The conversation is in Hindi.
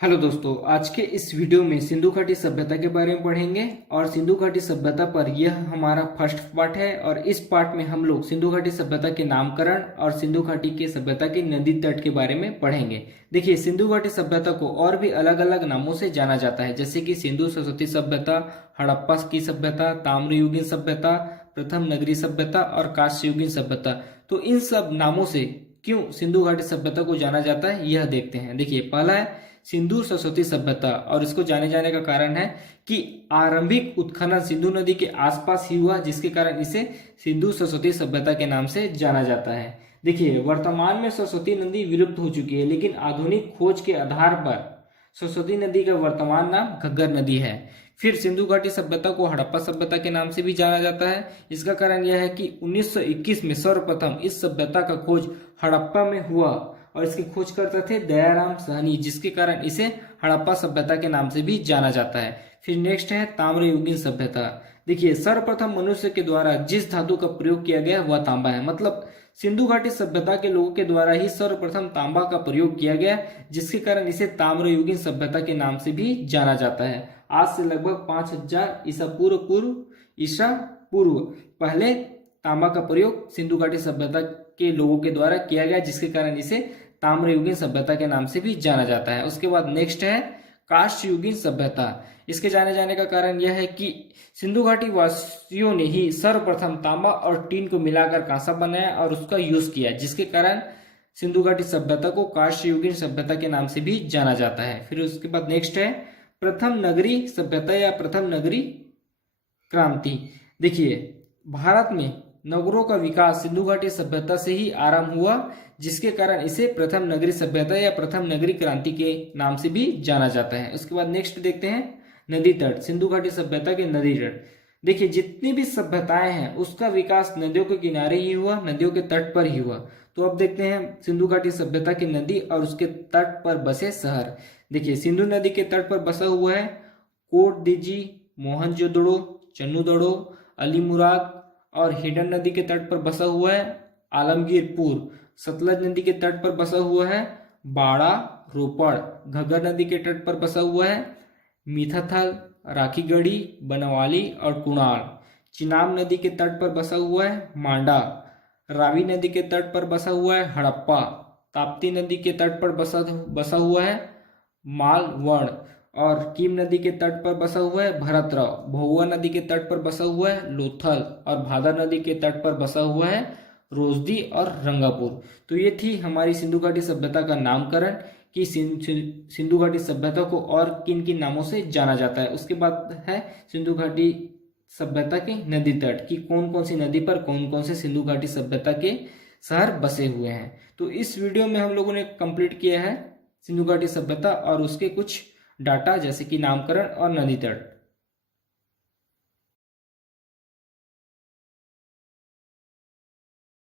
हेलो दोस्तों, आज के इस वीडियो में सिंधु घाटी सभ्यता के बारे में पढ़ेंगे और सिंधु घाटी सभ्यता पर यह हमारा फर्स्ट पार्ट है। और इस पार्ट में हम लोग सिंधु घाटी सभ्यता के नामकरण और सिंधु घाटी के सभ्यता के नदी तट के बारे में पढ़ेंगे। देखिए, सिंधु घाटी सभ्यता को और भी अलग अलग नामों से जाना जाता है, जैसे कि सिंधु सरस्वती सभ्यता, हड़प्पा की सभ्यता, ताम्रयुगीन सभ्यता, प्रथम नगरी सभ्यता और कांस्ययुगीन सभ्यता। तो इन सब नामों से क्यों सिंधु घाटी सभ्यता को जाना जाता है, यह देखते हैं। देखिए, पहला है सिंधु सरस्वती सभ्यता, और इसको जाने जाने का कारण है कि आरंभिक उत्खनन सिंधु नदी के आसपास ही हुआ, जिसके कारण इसे सिंधु सरस्वती सभ्यता के नाम से जाना जाता है। देखिए, वर्तमान में सरस्वती नदी विलुप्त हो चुकी है, लेकिन आधुनिक खोज के आधार पर सरस्वती नदी का वर्तमान नाम घग्गर नदी है। फिर सिंधु घाटी सभ्यता को हड़प्पा सभ्यता के नाम से भी जाना जाता है। इसका कारण यह है कि 1921 में सर्वप्रथम इस सभ्यता का खोज हड़प्पा में हुआ और इसकी खोज करते थे दयाराम सहनी, जिसके कारण इसे हड़प्पा सभ्यता के नाम से भी जाना जाता है। फिर नेक्स्ट है ताम्रयुगीन सभ्यता। देखिए, सर्वप्रथम मनुष्य के द्वारा जिस धातु का प्रयोग किया गया वह तांबा है। मतलब सिंधु घाटी सभ्यता के लोगों के द्वारा ही सर्वप्रथम तांबा का प्रयोग किया गया, जिसके कारण इसे ताम्रयुगीन सभ्यता के नाम से भी जाना जाता है। आज से लगभग 5000 ईसा पूर्व पहले तांबा का प्रयोग सिंधु घाटी सभ्यता के लोगों के द्वारा किया गया, जिसके कारण इसे ताम्रयुगीन सभ्यता के नाम से भी जाना जाता है। उसके बाद नेक्स्ट है कांस्ययुगीन सभ्यता। इसके जाने जाने का कारण यह है कि सिंधु घाटी वासियों ने ही सर्वप्रथम तांबा और टीन को मिलाकर कांसा बनाया और उसका यूज किया, जिसके कारण सिंधु घाटी सभ्यता को कांस्ययुगीन सभ्यता के नाम से भी जाना जाता है। फिर उसके बाद नेक्स्ट है प्रथम नगरी सभ्यता या प्रथम नगरी क्रांति। देखिए, भारत में नगरों का विकास सिंधु घाटी सभ्यता से ही आरंभ हुआ, जिसके कारण इसे प्रथम नगरी सभ्यता या प्रथम नगरी क्रांति के नाम से भी जाना जाता है। उसके बाद नेक्स्ट देखते हैं नदी तट, सिंधु घाटी सभ्यता के नदी तट। देखिए, जितनी भी सभ्यताएं हैं उसका विकास नदियों के किनारे ही हुआ, नदियों के तट पर ही हुआ। तो अब देखते हैं सिंधु घाटी सभ्यता की नदी और उसके तट पर बसे शहर। देखिए, सिंधु नदी के तट पर बसा हुआ है कोटदीजी, मोहनजोदड़ो, चन्नूदड़ो, अलीमुराद, और हिडन नदी के तट पर बसा हुआ है आलमगीरपुर। सतलज नदी के तट पर बसा हुआ है बाड़ा, रोपड़। घग्गर नदी के तट पर बसा हुआ है मीठाथल, राखीगढ़ी, बनवाली और कुणाल। चिनाब नदी के तट पर बसा हुआ है मांडा। रावी नदी के तट पर बसा हुआ है हड़प्पा। ताप्ती नदी के तट पर बसा हुआ है मालवण। और कीम नदी के तट पर बसा हुआ है भरतराव। भहुआ नदी के तट पर बसा हुआ है लोथल और भादर नदी के तट पर बसा हुआ है रोजदी और रंगापुर। तो ये थी हमारी सिंधु घाटी सभ्यता का नामकरण कि सिंधु घाटी सभ्यता को और किन किन नामों से जाना जाता है। उसके बाद है सिंधु घाटी सभ्यता के नदी तट कि कौन कौन सी नदी पर कौन कौन से सिंधु घाटी सभ्यता के शहर बसे हुए हैं। तो इस वीडियो में हम लोगों ने कंप्लीट किया है सिंधु घाटी सभ्यता और उसके कुछ डाटा, जैसे कि नामकरण और नदी तट।